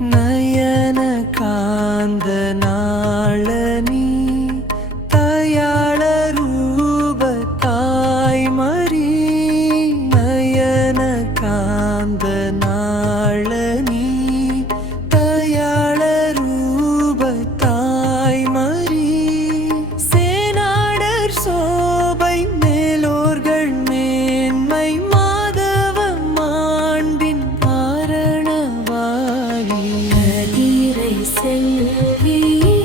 நயன காந்த நாளனி தயாள ரூப தாய்மரி நயன காந்த நாளனி தயாள ரூப தாய்மரி சேனாடர் சோபை மேலோர்கள் மேன்மை மாதவ மாண்பின் ஆரணவாழி கதிரை செல்வியே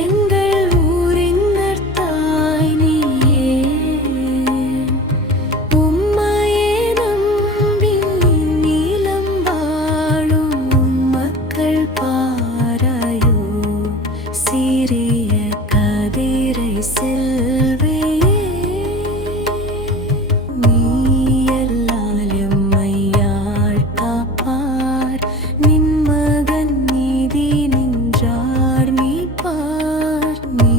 எங்கள் ஊரின் நற்தாய் நீயே உம்மையே நம்பி நீலம் வாழும் மக்கள் பாராயோ சிறிய கதிரை செல்வியே நீ எல்லால் எம்மையாள் காப்பார் நின் மகன் நீதி நின்றார் மீட்பார் நீ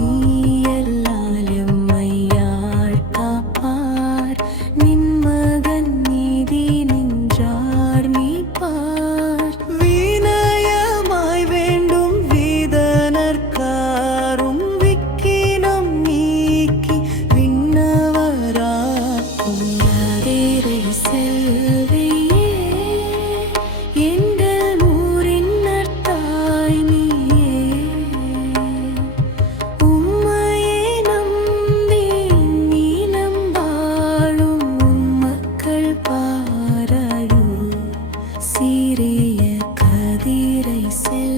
எல்லால் எம்மையாள் காப்பார் நின் மகன் நீதி நின்றார் மீட்பார் வினயமாய் வேண்டும் வீதனர்காரும் விக்கினம் நீக்கி விண்ணவராக்கும் கதிரை செல்வியே எங்கள் ஊரின் நற்தாய் நீயே உம்மையே நம்பி நீலம் வாழும் மக்கள் பாராயோ சிறிய கதிரை செல்வியே.